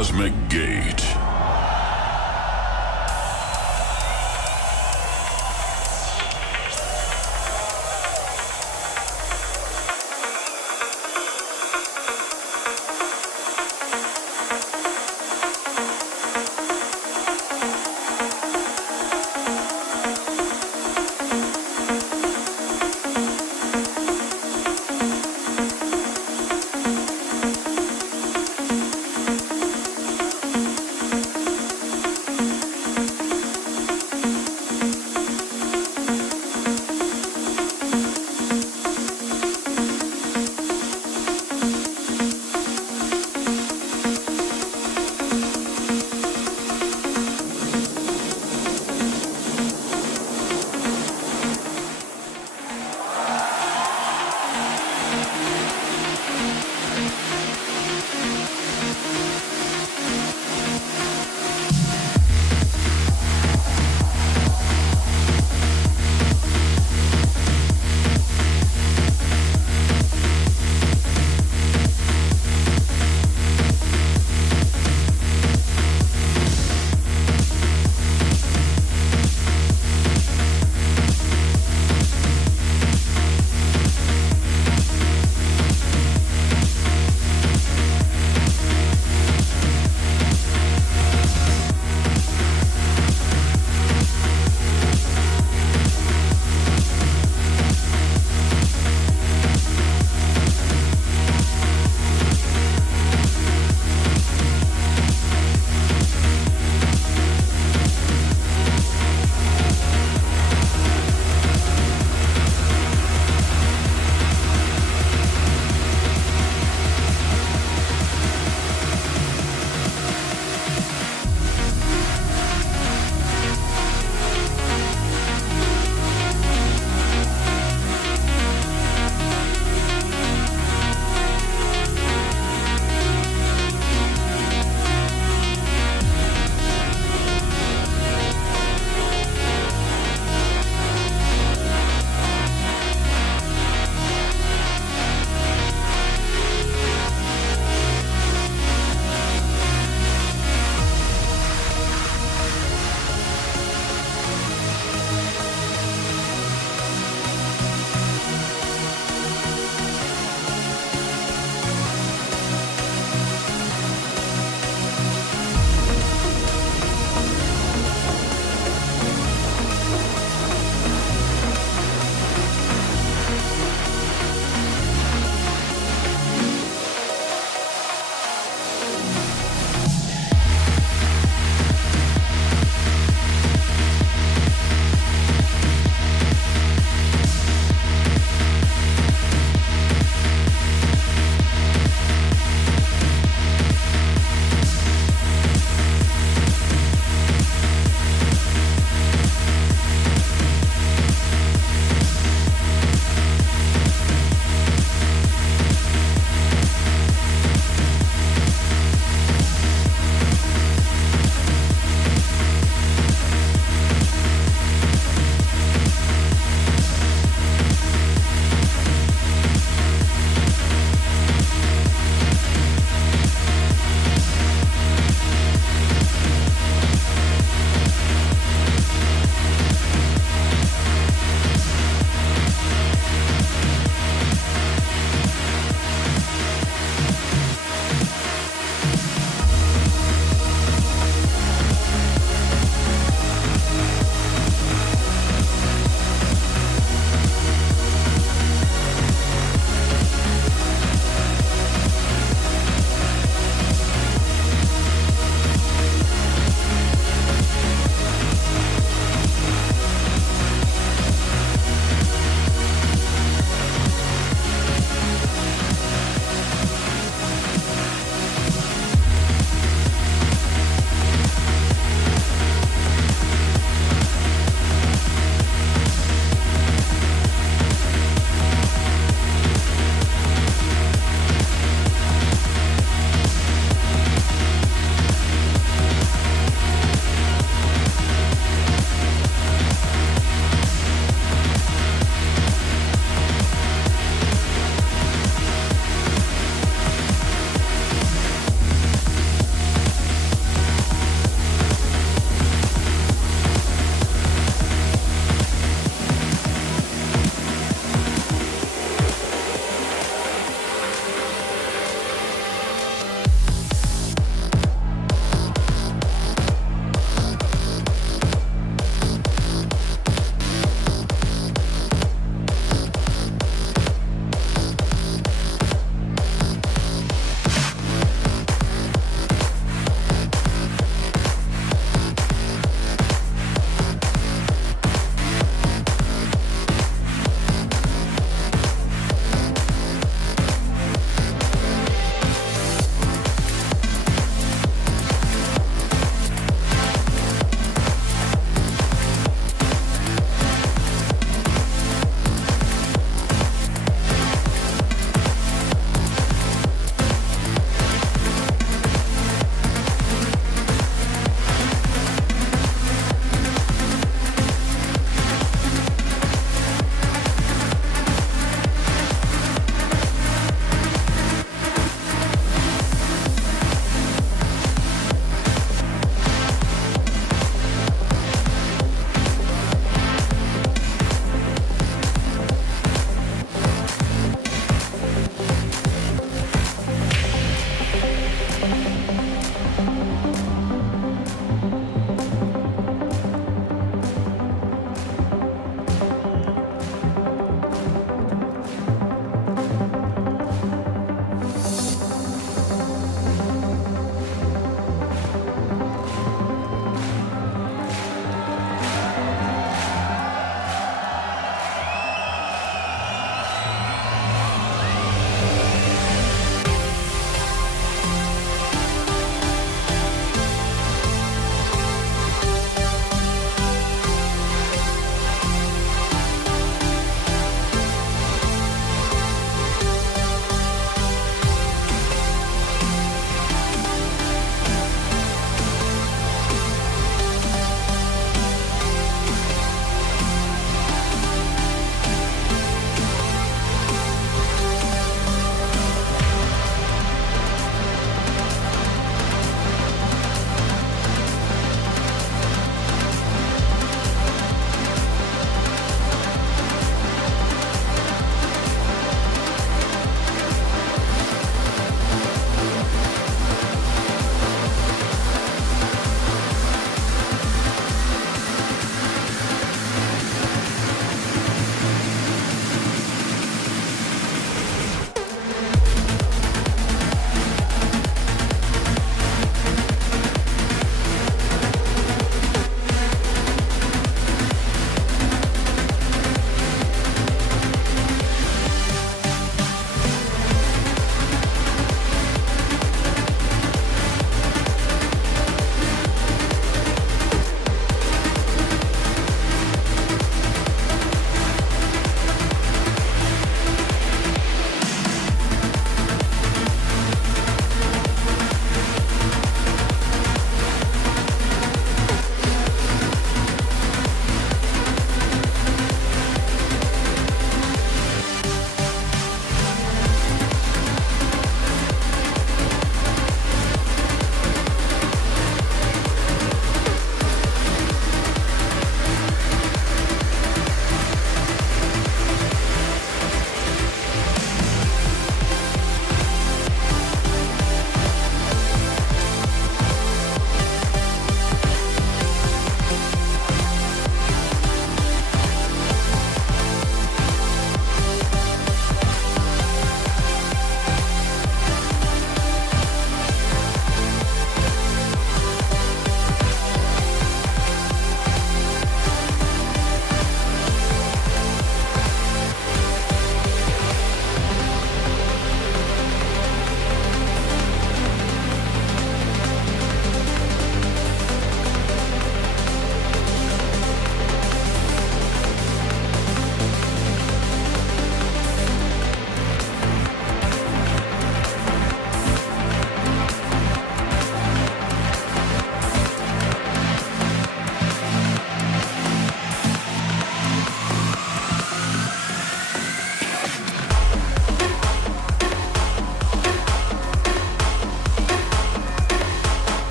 Cosmic Gate.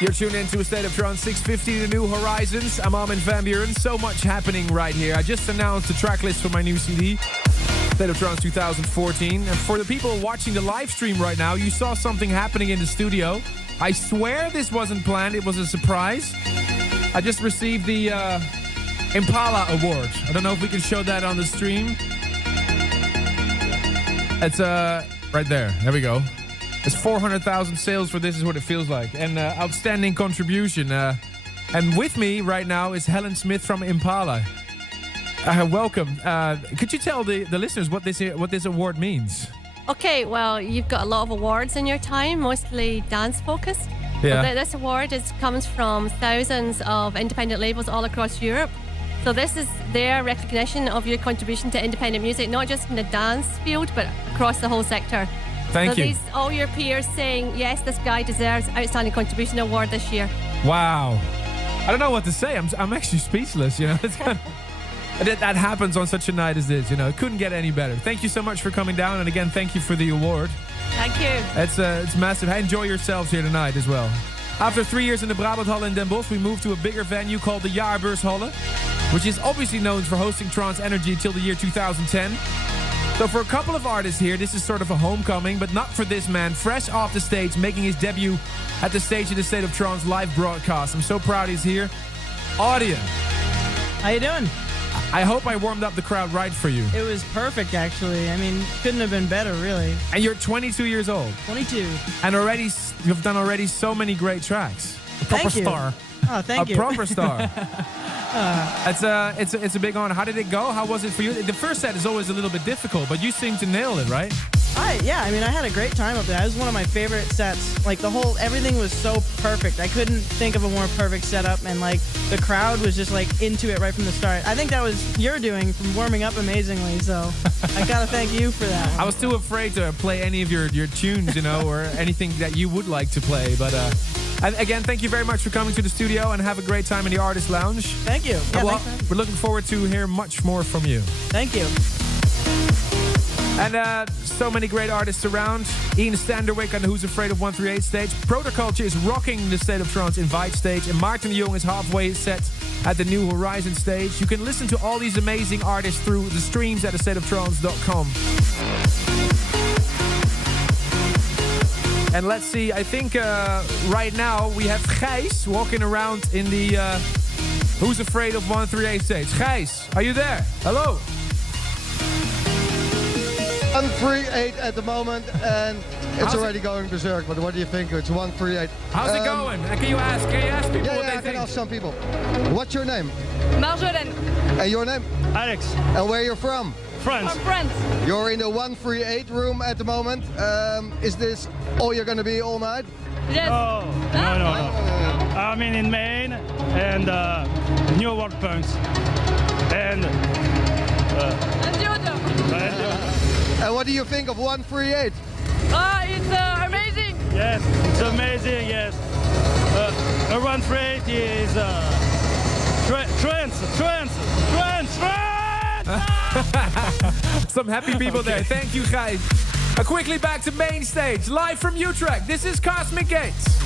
You're tuned into a State of Trance 650, the New Horizons. I'm Armin van Buren. So much happening right here. I just announced the track list for my new CD, State of Trance 2014. And for the people watching the live stream right now, you saw something happening in the studio. I swear this wasn't planned. It was a surprise. I just received the Impala Award. I don't know if we can show that on the stream. It's right there. There we go. It's 400,000 sales for This Is What It Feels Like. And outstanding contribution. And with me right now is Helen Smith from Impala. Welcome. Could you tell the listeners what this award means? Okay, well, you've got a lot of awards in your time, mostly dance-focused. Yeah. But this award comes from thousands of independent labels all across Europe. So this is their recognition of your contribution to independent music, not just in the dance field, but across the whole sector. Thank you. These all your peers saying, yes, this guy deserves Outstanding Contribution Award this year. Wow. I don't know what to say. I'm actually speechless, you know. It's kind of, that happens on such a night as this, you know. It couldn't get any better. Thank you so much for coming down. And again, thank you for the award. Thank you. It's massive. Enjoy yourselves here tonight as well. After 3 years in the Brabanthal in Den Bosch, we moved to a bigger venue called the Jaarbeurshalle, which is obviously known for hosting Trance Energy till the year 2010. So for a couple of artists here, this is sort of a homecoming, but not for this man, fresh off the stage, making his debut at the stage of the State of Trance live broadcast. I'm so proud he's here. Audien. How you doing? I hope I warmed up the crowd right for you. It was perfect, actually. I mean, couldn't have been better, really. And you're 22 years old. 22. And you've done already so many great tracks. A proper Thank you. star. Oh, thank you. A proper star. It's a big honor. How did it go? How was it for you? The first set is always a little bit difficult, but you seem to nail it, right? I mean, I had a great time up there. It was one of my favorite sets. Like, everything was so perfect. I couldn't think of a more perfect setup, and, like, the crowd was just, like, into it right from the start. I think that was your doing from warming up amazingly, so I gotta thank you for that one. I was too afraid to play any of your tunes, you know, or anything that you would like to play, but and again, thank you very much for coming to the studio, and have a great time in the Artist Lounge. Thank you. Yeah, well, thanks, we're looking forward to hear much more from you. Thank you. And so many great artists around. Ian Standerwick on the Who's Afraid of 138 stage. Protoculture is rocking the State of Trance Invite stage. And Maarten de Jong is halfway set at the New Horizon stage. You can listen to all these amazing artists through the streams at thestateoftrance.com. And let's see, I think right now we have Gijs walking around in the Who's Afraid of 138 stage. Gijs, are you there? Hello. 138 at the moment, and it's already going berserk. But what do you think? It's 138. How's it going? Can you ask people what they I can think? ask some people. What's your name? Marjolaine. And your name? Alex. And where you're from? France. From France. You're in the 138 room at the moment. Is this all you're going to be all night? Yes. Oh, no. I'm in Maine and New World Punks. And And what do you think of 138? It's amazing. yes, it's amazing, yes. 138 is Trance. Some happy people there. Thank you, guys. Quickly back to main stage, live from Utrecht. This is Cosmic Gates.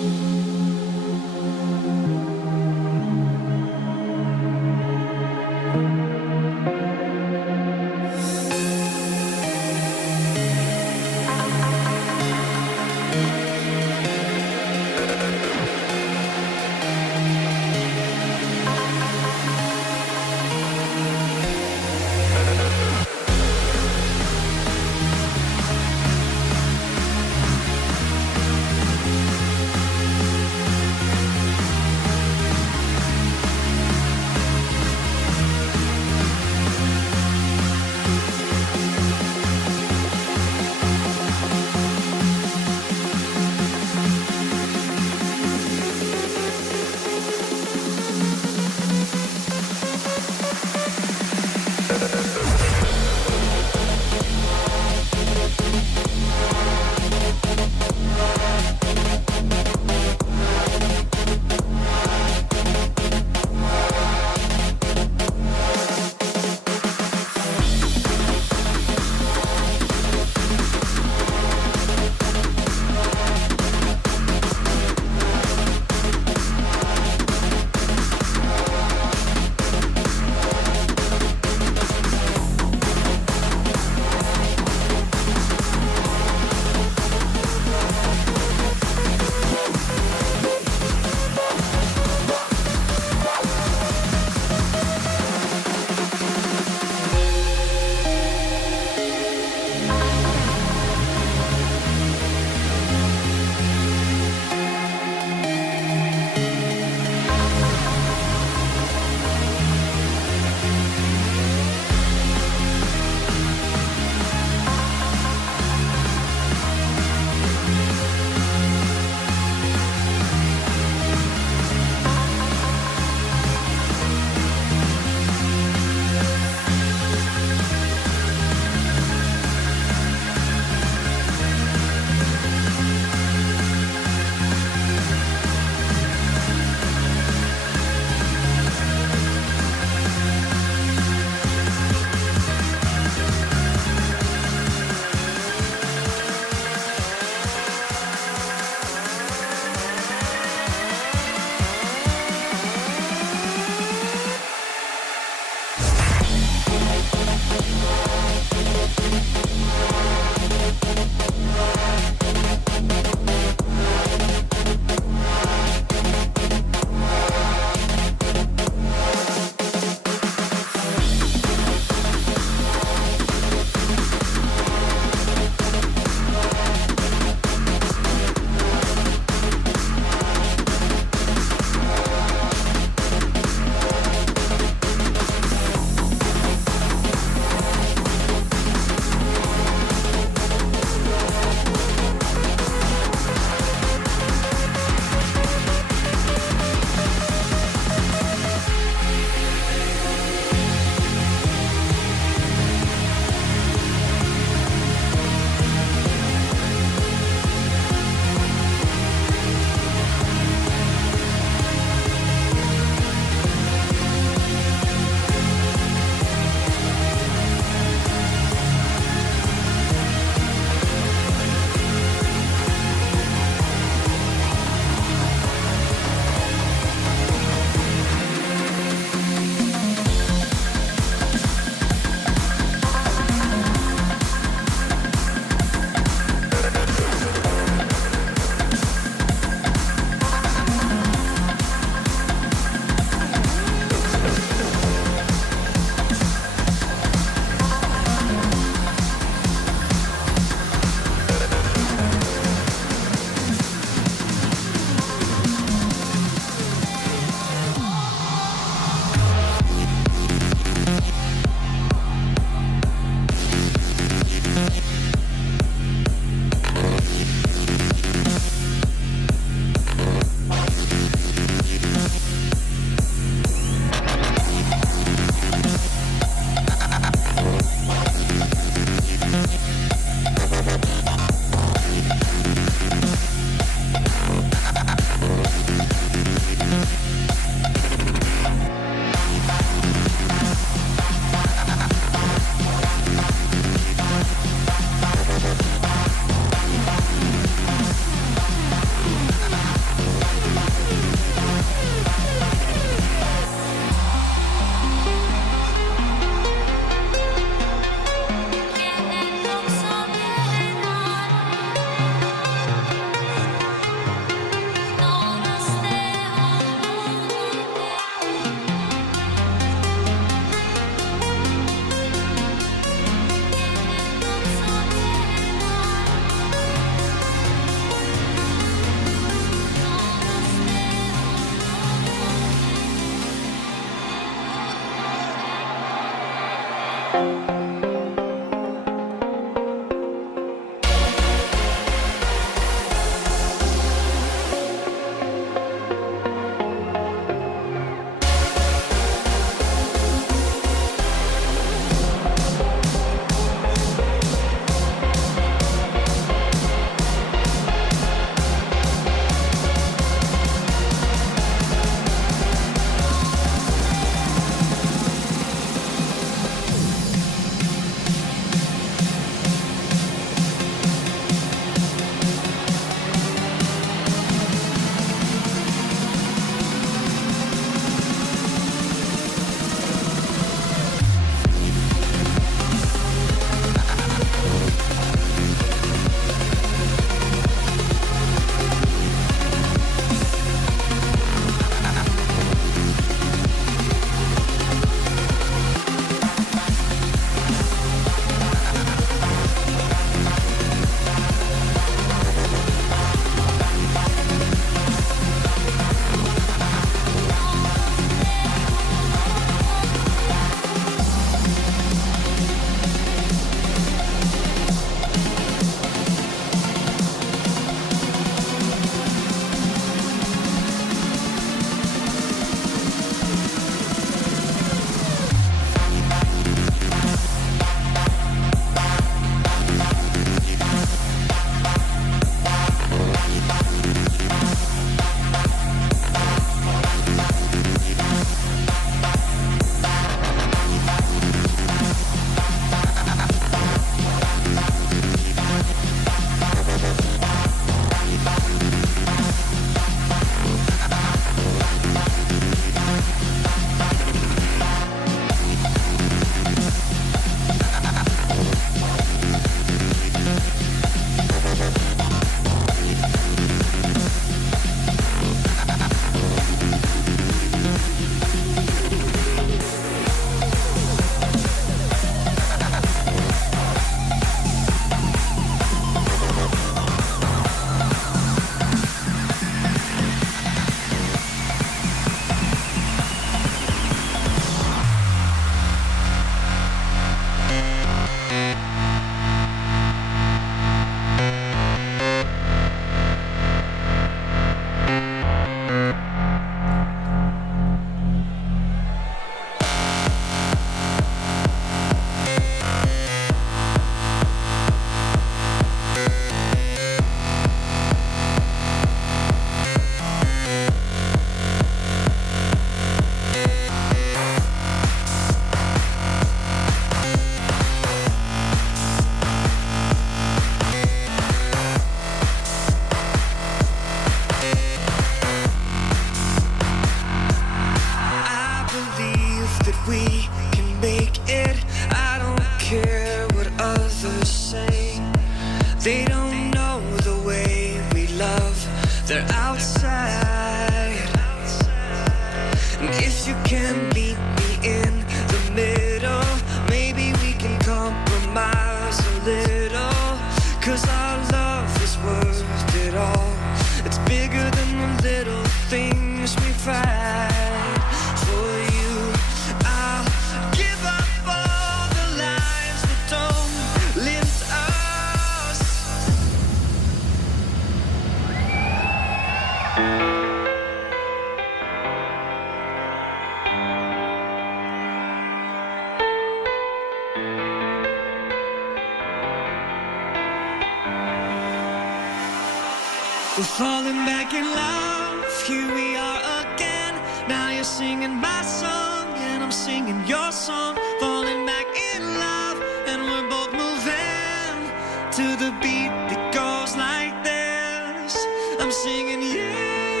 We're falling back in love, here we are again. Now you're singing my song and I'm singing your song. Falling back in love and we're both moving to the beat that goes like this. I'm singing yeah,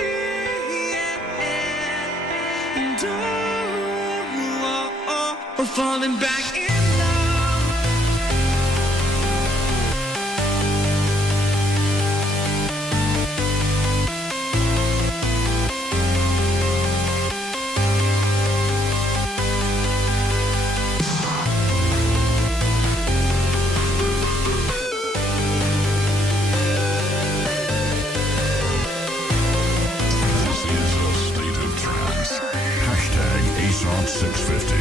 yeah, and oh, we're falling back in love. Trance 650.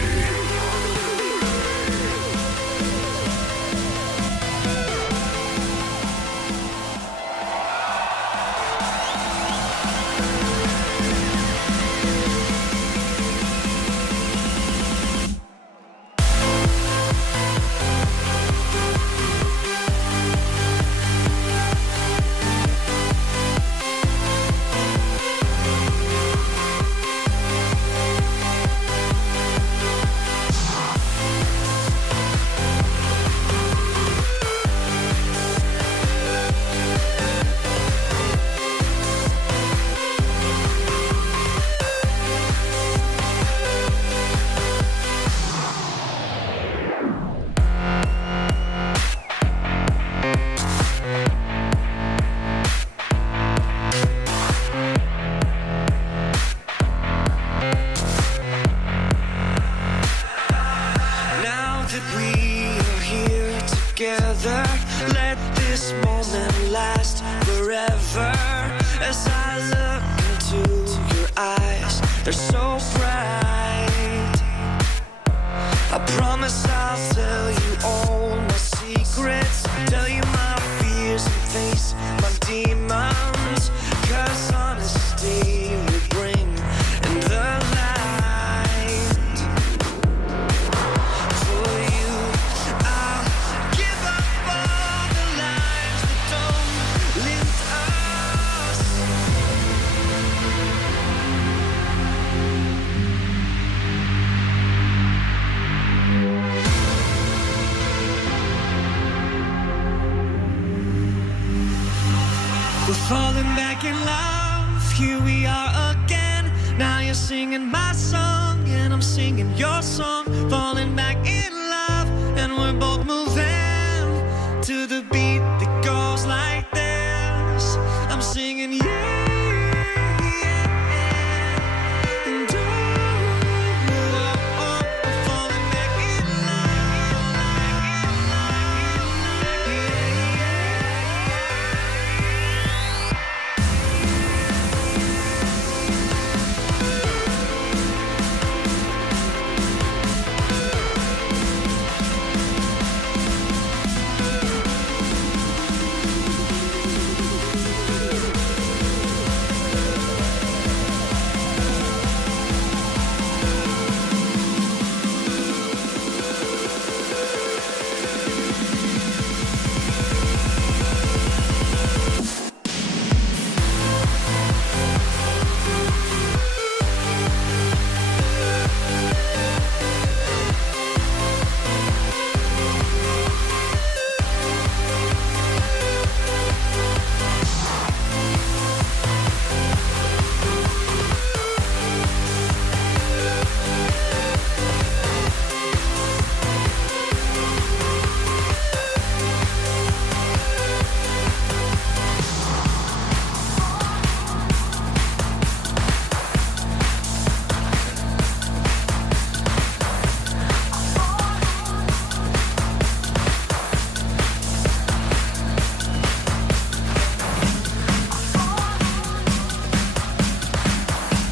Let this moment last forever. As I look into your eyes, they're so bright. I promise I'll tell you all my secrets, tell you my fears and face my demons. 'Cause honesty will bring in the light. For you, I'll give up all the lies that don't lift us. We're falling back in love, here we are again. Now you're singing my song and I'm singing your song. Falling back in love and we're both moving to the beat that goes like this. I'm singing yeah, and we're falling back in love.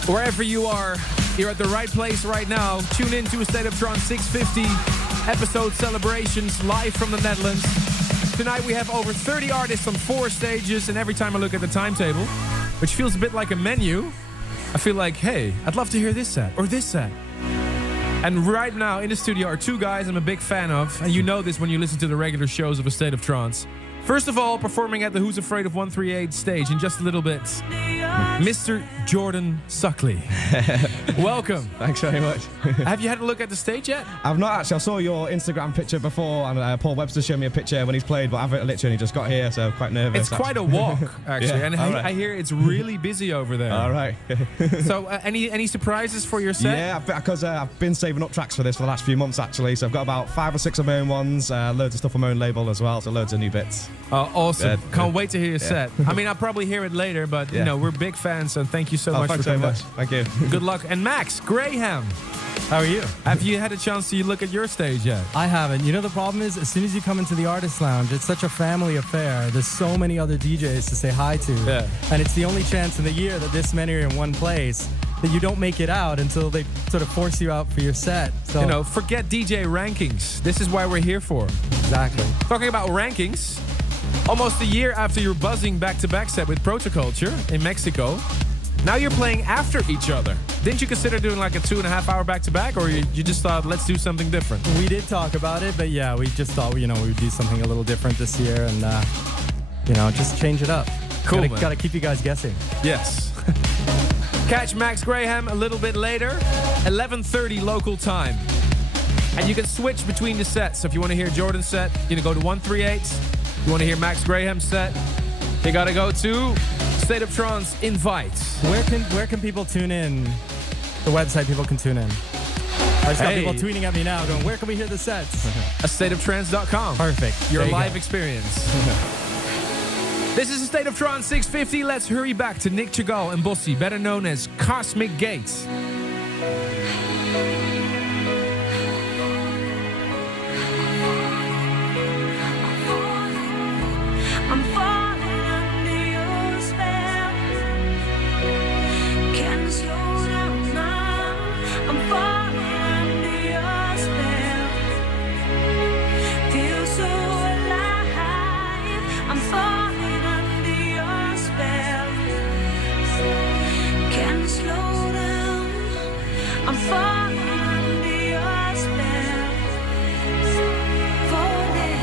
Wherever you are, you're at the right place right now. Tune in to A State of Trance 650 episode celebrations live from the Netherlands. Tonight we have over 30 artists on 4 stages, and every time I look at the timetable, which feels a bit like a menu, I feel like, hey, I'd love to hear this set or this set. And right now in the studio are 2 guys I'm a big fan of, and you know this when you listen to the regular shows of A State of Trance. First of all, performing at the Who's Afraid of 138 stage in just a little bit, Mr. Jordan Suckley. Welcome. Thanks very much. Have you had a look at the stage yet? I've not actually. I saw your Instagram picture before, and Paul Webster showed me a picture when he's played, but I've literally only just got here, so quite nervous. It's quite a walk, actually, Yeah, and right. I hear it's really busy over there. All right. So, any surprises for your set? Yeah, because I've been saving up tracks for this for the last few months, actually, so I've got about 5 or 6 of my own ones, loads of stuff on my own label as well, so loads of new bits. Awesome. Good. Can't wait to hear your set. I mean, I'll probably hear it later, but you know, we're big fans, so thank you so much for thanks very coming. much. Thank you. Good luck. And Max Graham, How are you? have you had a chance to look at your stage yet? I haven't. You know, the problem is, as soon as you come into the Artist Lounge, it's such a family affair. There's so many other DJs to say hi to. Yeah. And it's the only chance in the year that this many are in one place that you don't make it out until they sort of force you out for your set. So, You know, forget DJ rankings. This is why we're here for. exactly. Talking about rankings, almost a year after your buzzing back-to-back set with Protoculture in Mexico, now you're playing after each other. Didn't you consider doing like a 2.5-hour back-to-back, or you just thought, let's do something different? We did talk about it, but yeah, we just thought, we would do something a little different this year and, just change it up. Cool, man. Gotta keep you guys guessing. Yes. Catch Max Graham a little bit later, 11:30 local time. And you can switch between the sets. So if you want to hear Jordan's set, you go to 138. You want to hear Max Graham's set, you gotta go to State of Trance Invite. Where can people tune in? The website people can tune in. I just got people tweeting at me now going, where can we hear the sets? stateoftrance.com. Perfect. Your There you live go. experience. This is the State of Trance 650. Let's hurry back to Nick Chagall and Bossy, better known as Cosmic Gates. I'm falling under your spell. Can't slow down now. I'm falling under your spell. Feel so alive. I'm falling under your spell. Can't slow down. I'm falling under your spell. Falling.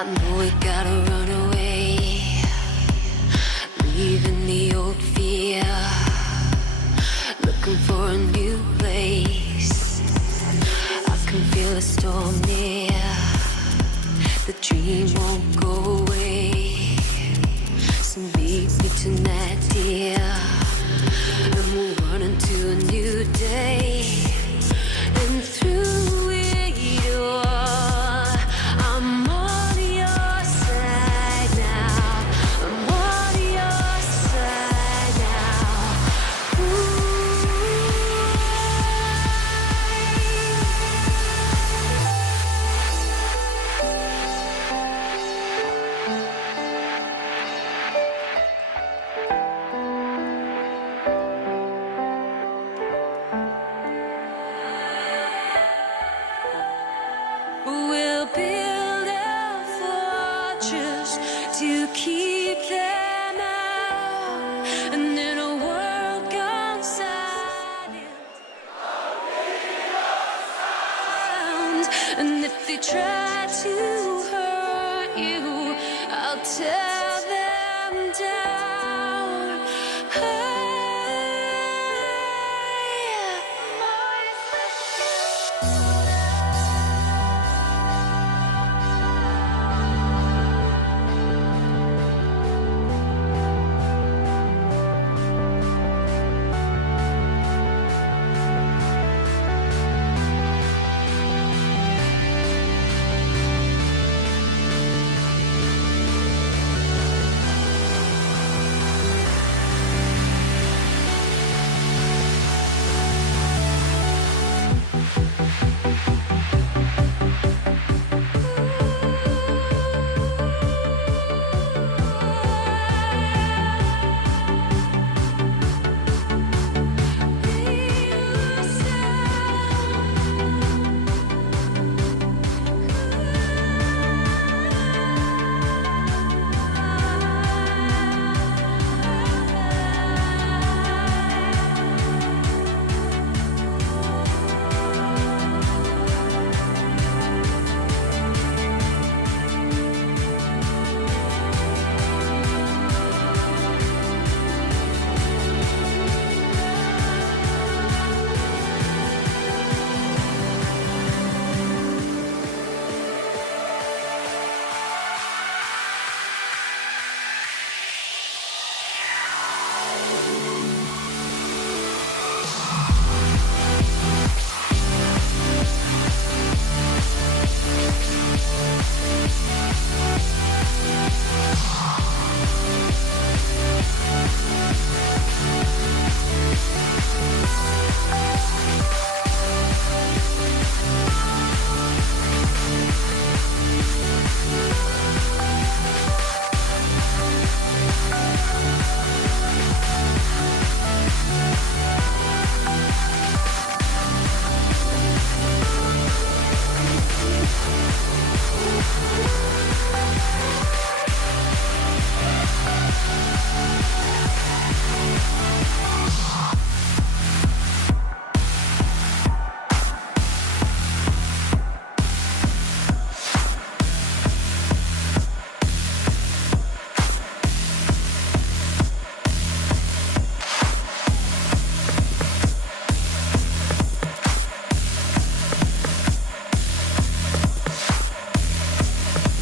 I know we gotta run away, leaving the old fear, looking for a new place. I can feel a storm near, the dream won't go away. So meet me tonight, dear, and we'll run into a new day. And through it all, I'm on your side now. I'm on your side now. Ooh. We'll build a fortress to keep them out, and in a world gone silent, and if they try to hurt you, I'll tear them down.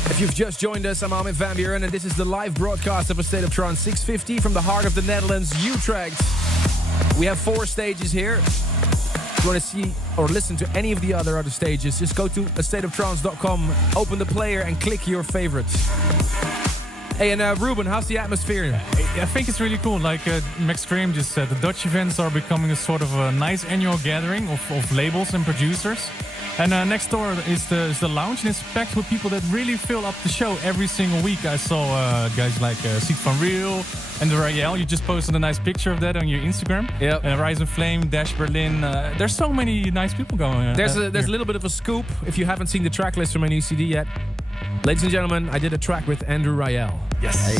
If you've just joined us, I'm Armin van Buuren, and this is the live broadcast of A State of Trance 650 from the heart of the Netherlands, Utrecht. We have 4 stages here. If you want to see or listen to any of the other stages, just go to astateoftrance.com, open the player and click your favorites. Hey, and Ruben, how's the atmosphere? I think it's really cool. Like Max Graham just said, the Dutch events are becoming a sort of a nice annual gathering of labels and producers. And next door is the lounge, and it's packed with people that really fill up the show every single week. I saw guys like Sieg van Riel and the Royale. You just posted a nice picture of that on your Instagram. Yep. Rise and Flame, Dash Berlin. There's so many nice people going. There's a little bit of a scoop. If you haven't seen the track list from my new CD yet, Ladies and gentlemen, I did a track with Andrew Rayel. Yes.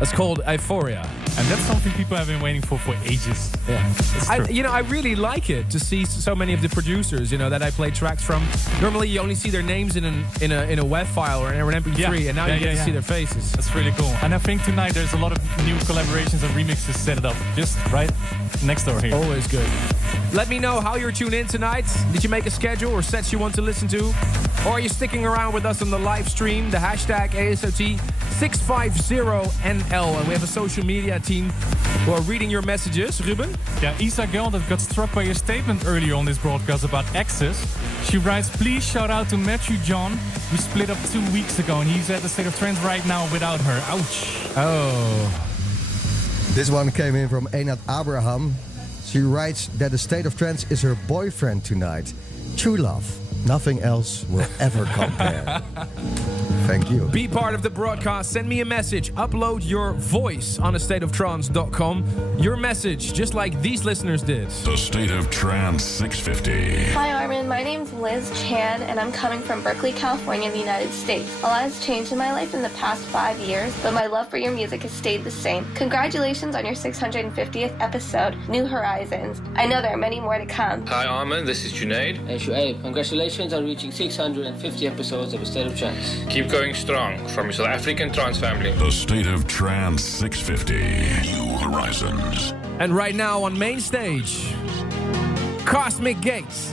It's called Euphoria. And that's something people have been waiting for ages. Yeah. It's true. I really like it to see so many of the producers, that I play tracks from. Normally you only see their names in a WAV file or an MP3, and now you get to see their faces. That's really cool. And I think tonight there's a lot of new collaborations and remixes set it up just right next door here. Always good. Let me know how you're tuned in tonight. Did you make a schedule or sets you want to listen to? Or are you sticking around with us on the live stream? The hashtag ASOT650NL. And we have a social media team who are reading your messages. Ruben? Yeah, Isa Girl that got struck by your statement earlier on this broadcast about exes. She writes, please shout out to Matthew John, who split up 2 weeks ago and he's at the State of Trance right now without her. Ouch. Oh. This one came in from Einat Abraham. She writes that the State of Trance is her boyfriend tonight. True love. Nothing else will ever compare. Thank you. Be part of the broadcast. Send me a message. Upload your voice on astateoftrance.com. Your message, just like these listeners did. The State of Trance 650. Hi Armin, my name's Liz Chan and I'm coming from Berkeley, California in the United States. A lot has changed in my life in the past 5 years, but my love for your music has stayed the same. Congratulations on your 650th episode, New Horizons. I know there are many more to come. Hi Armin, this is Junaid. Hey Shuaib, congratulations on reaching 650 episodes of A State of Trance. Keep going strong from your South African trance family. The State of Trance 650. New Horizons. And right now on main stage, Cosmic Gates.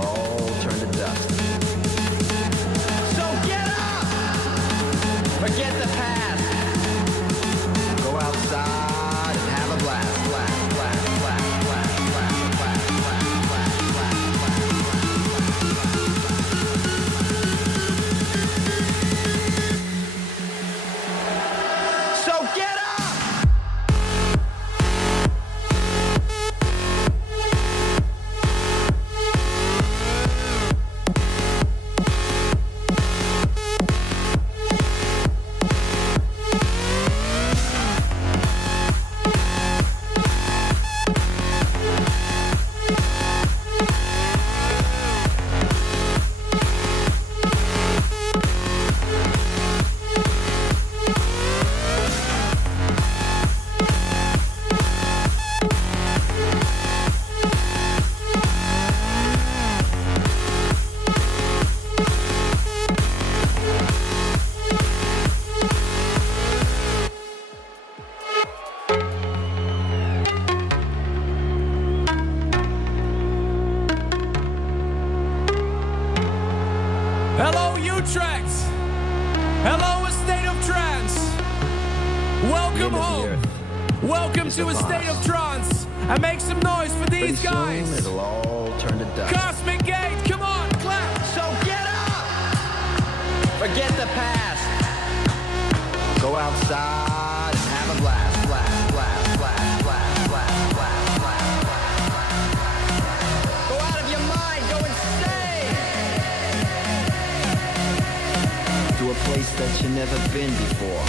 it'll all turn to dust. So get up! Forget the past. Go outside and have a blast. Blast, blast, blast, blast, blast, blast, blast, blast, blast, blast. So get up! Hello, Utrecht. Hello, a state of trance. Welcome home. Welcome to a state of trance. And make some noise for these guys. Soon it'll all turn to dust. Cosmic Gate, come on, clap. So get up! Forget the past. Go outside and have a blast. Blast, blast, blast, blast, blast, blast, blast, blast. Go out of your mind. Go insane. To a place that you've never been before.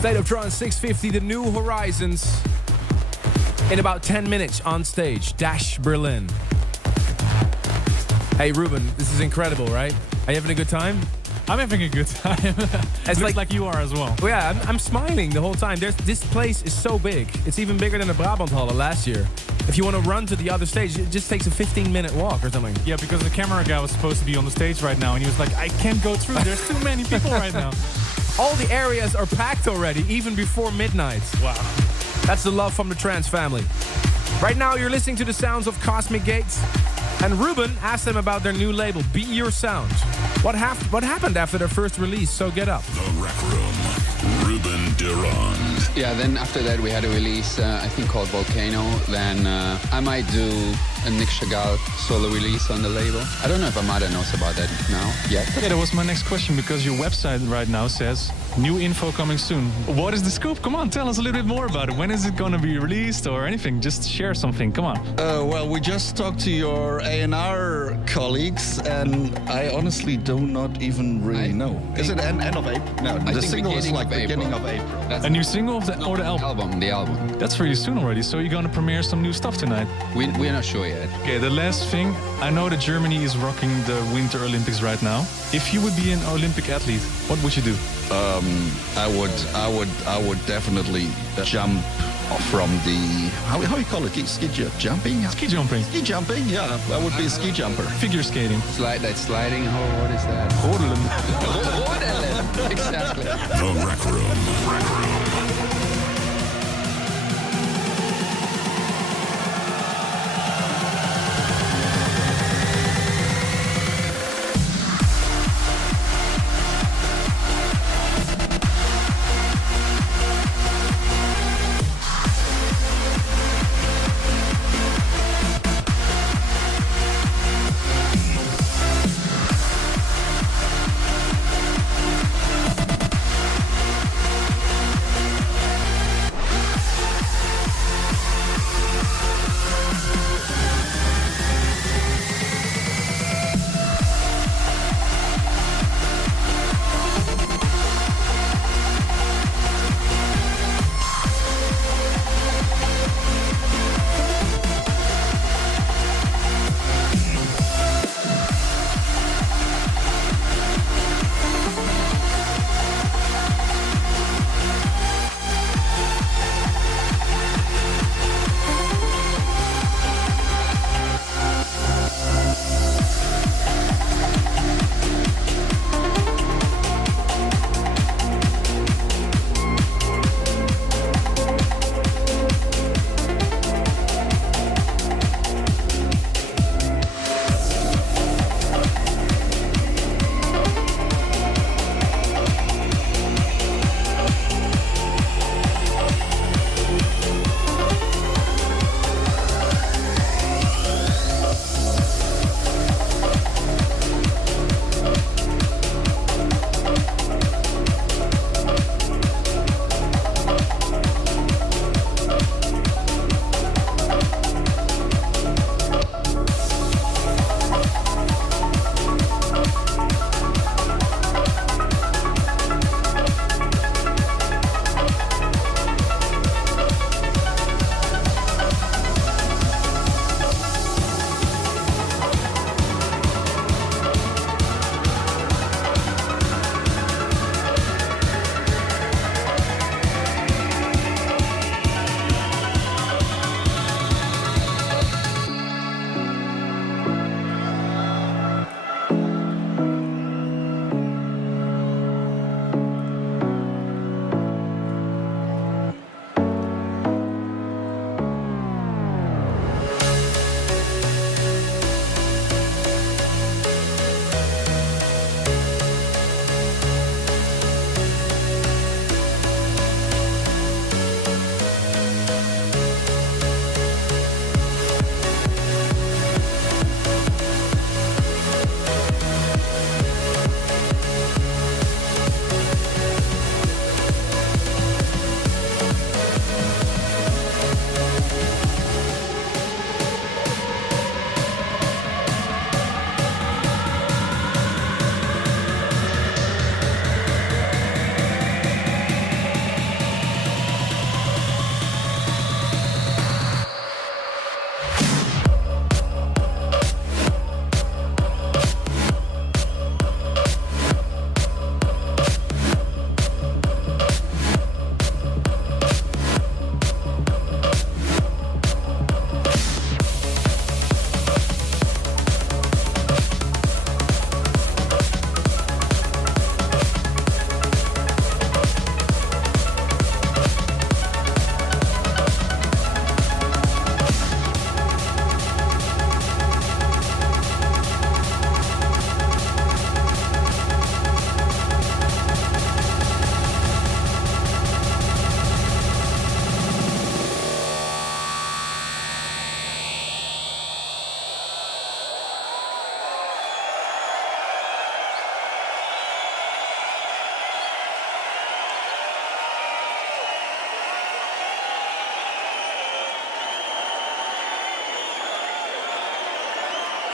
State of Trance 650, the New Horizons. In about 10 minutes on stage, Dash Berlin. Hey Ruben, this is incredible, right? Are you having a good time? I'm having a good time. It's Looks like you are as well. Well, yeah, I'm smiling the whole time. This place is so big. It's even bigger than the Brabanthalle last year. If you want to run to the other stage, it just takes a 15-minute walk or something. Yeah, because the camera guy was supposed to be on the stage right now, and he was like, I can't go through. There's too many people right now. All the areas are packed already, even before midnight. Wow. That's the love from the Trance family. Right now, you're listening to the sounds of Cosmic Gates. And Ruben asked them about their new label, Be Your Sound. What happened after their first release, So Get Up? The Rec Room, Ruben Durand. Yeah, then after that we had a release, I think called Volcano. Then I might do a Nick Chagall solo release on the label. I don't know if Amada knows about that now yet. Yeah, that was my next question, because your website right now says new info coming soon. What is the scoop? Come on, tell us a little bit more about it. When is it going to be released or anything? Just share something. Come on. Well, we just talked to your A&R colleagues, and I honestly do not even really know. Is it end of April? No, the single is like beginning of April. That's a new single or the album? The album. That's really soon already. So you're going to premiere some new stuff tonight? We're not sure yet. Okay, the last thing. I know that Germany is rocking the Winter Olympics right now. If you would be an Olympic athlete, what would you do? I would definitely jump from the how you call it, ski jumping? Ski jumping. Ski jumping, yeah. I would be a ski jumper. Figure skating. Sliding. What is that? Rodelen. Rodelen. Exactly. The Rec Room.